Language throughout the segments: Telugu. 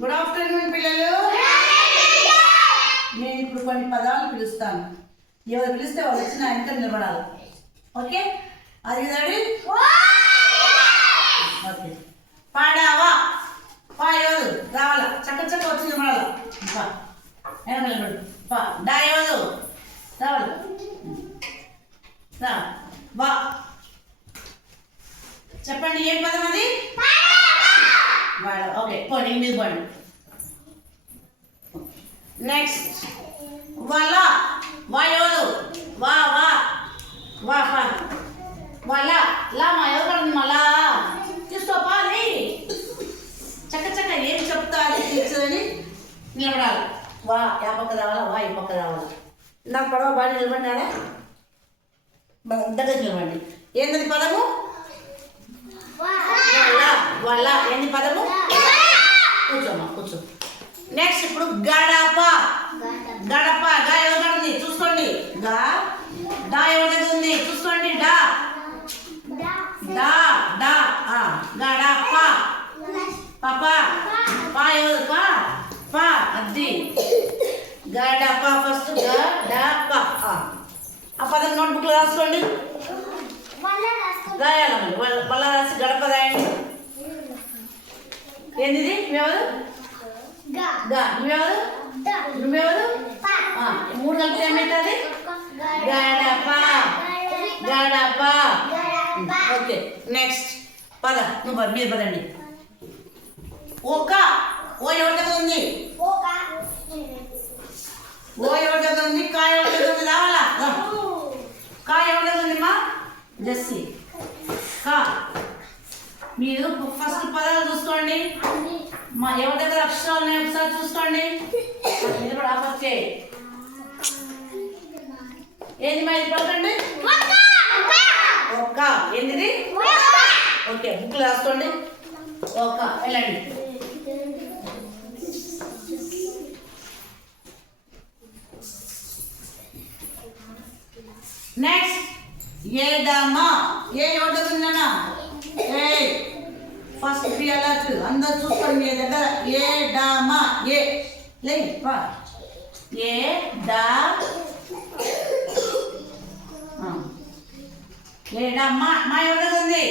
గుడ్ ఆఫ్టర్నూన్ పిల్లలు. నేను ఇప్పుడు కొన్ని పదాలు పిలుస్తాను. ఎవరు పిలిస్తే వాళ్ళు వచ్చి నా వెంట నిలబడాలి. ఓకే, అది రెడీ? ఓకే. పాడావా, పాయోదు రావాలా, చక్క చక్క వచ్చి నిలబడాలా. నిలబడు. డాయోదు రావాలి. వా చెప్పండి, ఏం పదం అది? ఓకే, పోనీ మీరు పోండి. నెక్స్ట్ వల, వాయోదు వా వా వా వా వల లామా ఎవరు మళ్ళా తీసుకోపాలి. చక్క చక్క ఏం చెప్తా అది తీర్చదని నిలబడాలి. వా యా పక్క రావాలా, వా ఈ పక్క రావాలా. నాకు పడవ బాగా నిలబడినారా? దగ్గర నిలబడి. ఏంటది పదము? వల్ల. ఏంది పదము? కూర్చోమ్మా, కూర్చో. నెక్స్ట్ ఇప్పుడు గడప. గడప గా ఎవరు ఉంది చూసుకోండి. గా డా ఎవరి ఉంది చూసుకోండి. డా డా డా గడప. పాప పా ఎవరు? పా పా అది గడప. ఫస్ట్ గడప. ఆ పదం నోట్బుక్లో రాసుకోండి. రాయాలమ్మా, మళ్ళా రాసి గడప రాయండి. ఏంది? నువ్వెవరు? నువ్వెవరు? నువ్వెవరు? మూడు కలిపితే ఏమవుతుంది? గడప. గడప. ఓకే, నెక్స్ట్ పద. నువ్వు మీరు పదండి. ఒక. ఓ ఎవరి దగ్గర ఉంది? ఓ ఎవరి దగ్గర ఉంది? కా ఎవరి దగ్గర ఉంది? రావాలా? కా ఎవరి దగ్గర ఉంది? మా జస్సి. కా. మీరు ఫస్ట్ పదాలు చూసుకోండి. మా ఎవరి దగ్గర అక్షరాలు ఉన్నాయి ఒకసారి చూసుకోండి. ఫస్టే ఏంది మా ఇది పలకండి. ఒక్క. ఏంటిది? ఓకే, బుక్ రాసుకోండి. ఒక్క. వెళ్ళండి. నెక్స్ట్ ఎడమ. ఏ ఎవరి దగ్గర ఉందన్నా? ఏ ఫస్ట్ బి అలర్ట్. అందరు చూసుకోండి మీ దగ్గర. ఎడమ. ఏ లే ఏ డా ఎడమ. మా ఎవరి దగ్గర ఉంది?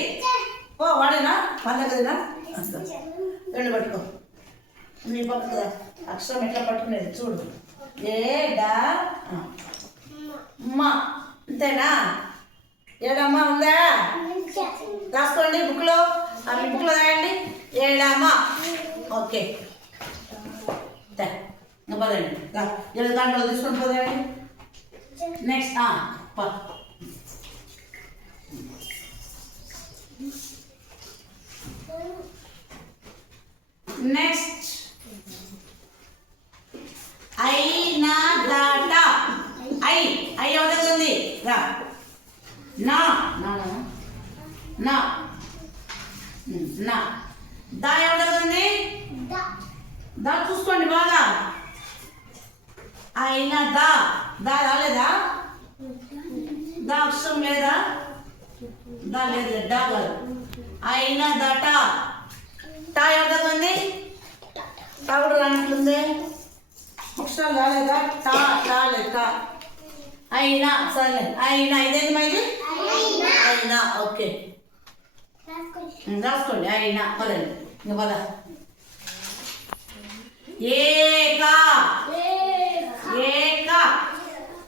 ఓ వాడేనా? వాళ్ళ దగ్గరనా? రెండు పట్టుకో. మీ పక్కన అక్షరం ఎట్లా పట్టుకునేది చూడు. ఏ డా మా. అంతేనా? ఏడమ్మ ఉందా? రాసుకోండి బుక్లో. మీ బుక్లో రాయండి. ఏడమ్మ. ఓకే, పదండి. దాంట్లో తీసుకొని పోదండి. నెక్స్ట్ నెక్స్ట్ అయినా దాట. ఐ ఐ ఎవరి ఉంది? రా. నా నా నా. దా ఎవరి ఉంది? దా చూసుకోండి బాగా. అయినా దా. దా రాలేదా? దా అక్షరం లేదా? దా లేదు. డా కాదు. అయినా దట. టా ఎవరి ఉంది? టా కూడా రానట్లుంది. అక్షరాలు రాలేదా? టా టా లేదు. టా అయినా. సరే అయినా. ఇదేంటి మరి? అయినా. ఓకే, రాసుకోండి. అయినా. పదండి ఇంకా పద. ఏక. ఏక.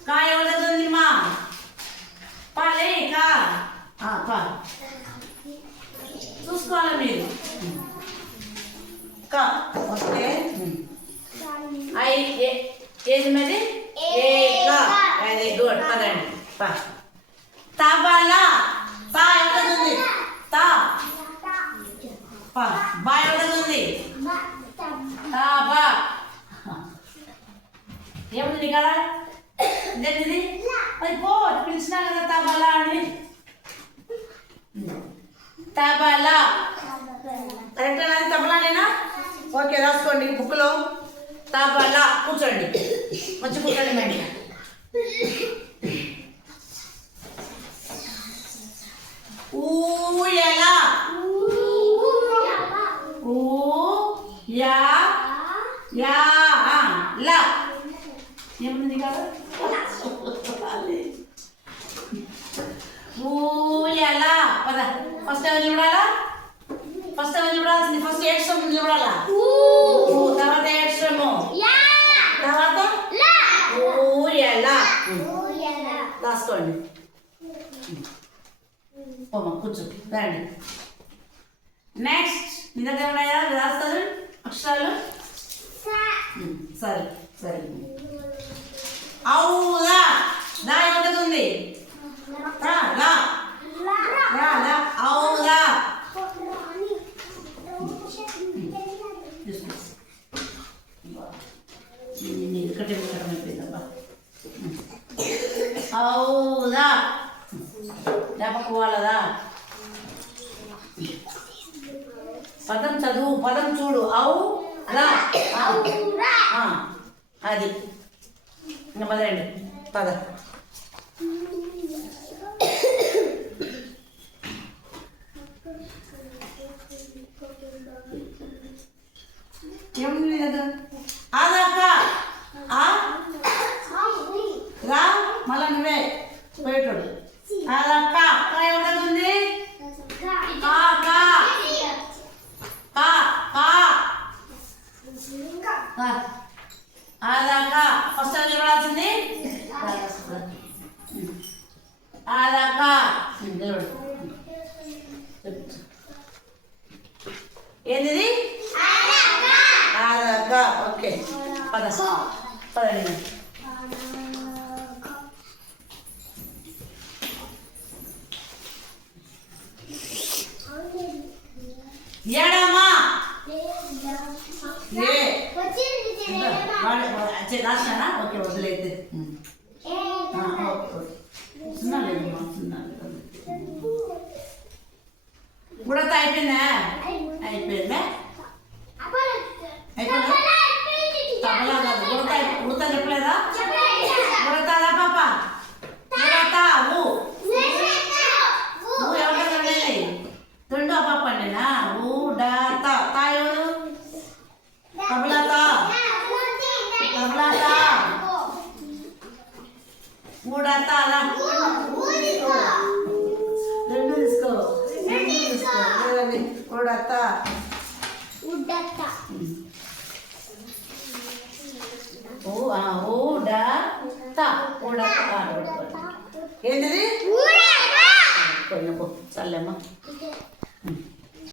కా ఎవరి దగ్గర ఉంది? మా పాలేక. పా చూసుకోవాలి మీరు. కా. ఓకే. ఏది మరి? ఏక. Very good. పదండి. పా. తబలా. తా ఎవరి ఉంది? తా. పా. బా ఎవరి ఉంది? తాబా. ఏముంది కదా? ఇదేంటిది? అది పో, పిలిచినా కదా తబలా అని. తబలా. కరెక్టేనా? తబలానేనా? ఓకే, రాసుకోండి బుక్లో. తబలా. కూర్చోండి, మంచి కూర్చోండి మేడం. ఊయల. ఊ యా యా లా ఏముంది కాదు ఊయల పద ఫస్ట్ ఎవరు చూడాలా ఫస్ట్ ఎవరు చూడాల్సింది ఫస్ట్ ఏడ్స్ట్రమ్ చూడాలా తర్వాత ఏడ్స్ట్రమ్ తర్వాత ఊయల రాసుకోండి పోమా కూర్చో రండి నెక్స్ట్ మీ దగ్గర ఉన్నాయా రాస్తారు అక్షరాలు సరే సరే అవుదా దా ఎవరికి ఉంది లా లా లా అవుదా ఇక్కడే పెట్టడం అయిపోయిందబ్బా అవుదా లేకపోవాలదా పదం చదువు పదం చూడు అవు రా అది ఇంకా పదండి పద ఏముంది కదా అదక్క రా మళ్ళా నువ్వే పోయేటోడు అదక్క ఎవరికి కా కా కా కా అదక్క ఫస్ట్ అని చూడాల్సింది అదక్క దేవుడు ఏంది అదక్క ఓకే పద పదండి ఎడమా రాసినా ఓకే వదిలేదు సున్నా లేదమ్మా సున్నా ఉడత అయిపోయిందా అయిపోయిందా అయిపోయిందా తబలా కాదు ఉడత ఉడత చెప్పలేదా ఉడతాదా పాప ఉడత ఎవరితో ఉండేది తుండు ఆ పాప అండినా ఊడత తా ఎవరు తబలాతా తబలాతా ఉడతా రెండు తీసుకో ఉడతా ఏంటిది కొంచెం చల్లమ్మా